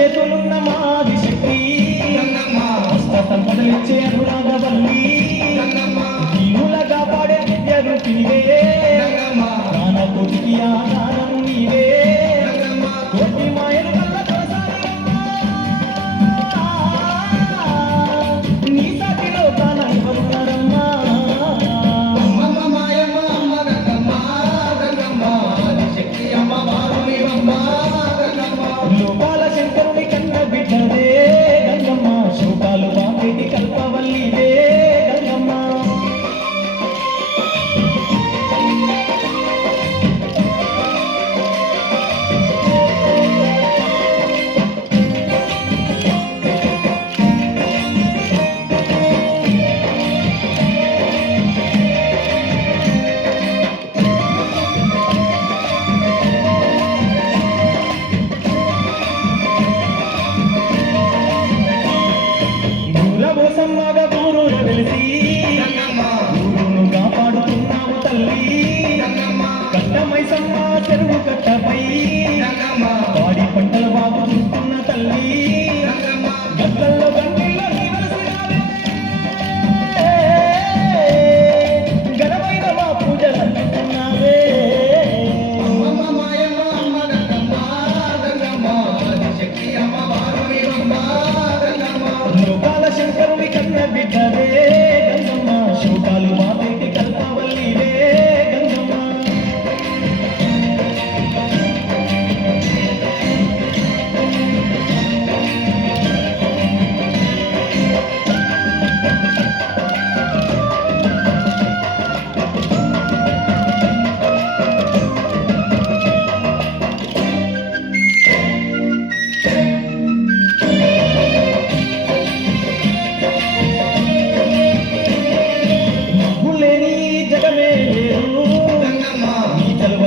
చేతులున్న మాది శక్తి సంపదలిచ్చే అనురాగవల్లి దీనుల కాపాడే విద్యను నీవే ప్రాణ కోటికి ఆధారం నీవే కోటి మాయలు వల్ల నీ సాటిలో కాన ఎవరున్నారమ్మా లోకాల శంకరుని కన్న బిడ్డవే గంగమ్మ శోకాలు బాపేటి కల్పవల్లివే గంగమ్మ సమ్మగా ఊరూర వెలిసి ఊరును కాపాడుతున్నావు తల్లి కట్టమై సమ్మ చెరువు కట్టపై వాడి పంటలు బాగు చూస్తున్న తల్లి గద్దల్లో గంగిల్లో ఘనమైన మా పూజలు అందుతున్నావే లోకాల శంకరుని కన్న బిడ్డవే గంగమ్మ శోకాలు బాపేటి కల్పవల్లివే గంగమ్మ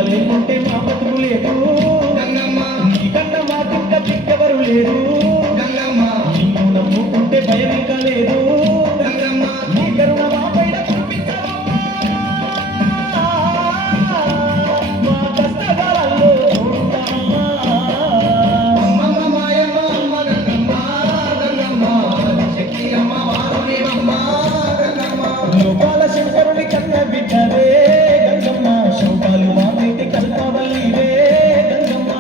లేకుంటే మా బతుకు లేదు నీకన్నా మా దుఃఖ చిక్కవరు లేరు నిన్ను నమ్ముకుంటే భయం ఇంకా లేదు నీ కరుణ మా పైన చూపించవమ్మా మా కష్టకాలంలో లోకాల శంకరుని కన్న బిడ్డవే గంగమ్మ శోకాలు బాపేటి కల్పవల్లివే గంగమ్మ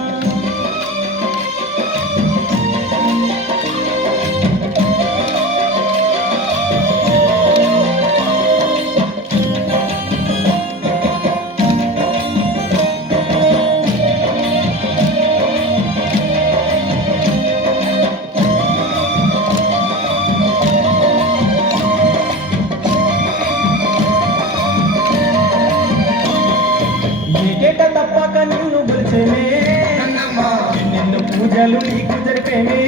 తప్పక నిన్ను గొలిచేమే నిన్ను పూజలు నీకు జరిపేమే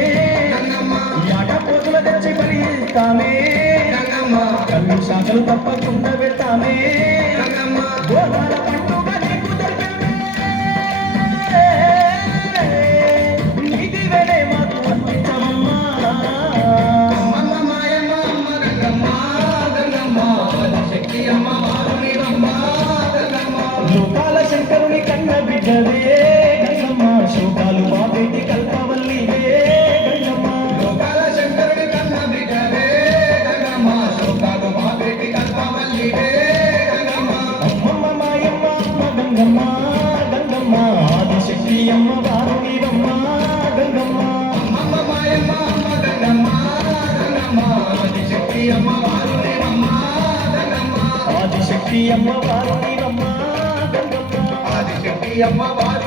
యాట పోతుల తెచ్చి బలి ఇస్తామే కళ్ళు శాఖలు తప్పకుండా పెడతామే గోదాల పండుగ నీకు జరిపేమే నీదివేనే మాకు అర్పించవమ్మా లోకాల శంకరుని కన్న బిడ్డవే గంగమ్మ శోకాలు బాపేటి కల్పవల్లివే గంగమ్మ లోకాల శంకరుని కన్న బిడ్డవే గంగమ్మ శోకాలు బాపేటి కల్పవల్లివే గంగమ్మ అమ్మమ్మ మాయమ్మ అమ్మ గంగమ్మ గంగమ్మ ఆదిశక్తి అమ్మ వారు నీవమ్మ గంగమ్మ అమ్మమ్మ మాయమ్మ అమ్మ గంగమ్మ గంగమ్మ ఆదిశక్తి అమ్మ వారు నీవమ్మ గంగమ్మ ఆదిశక్తి అమ్మ వారు నీవమ్మ ఆదిశక్తి అమ్మ వారు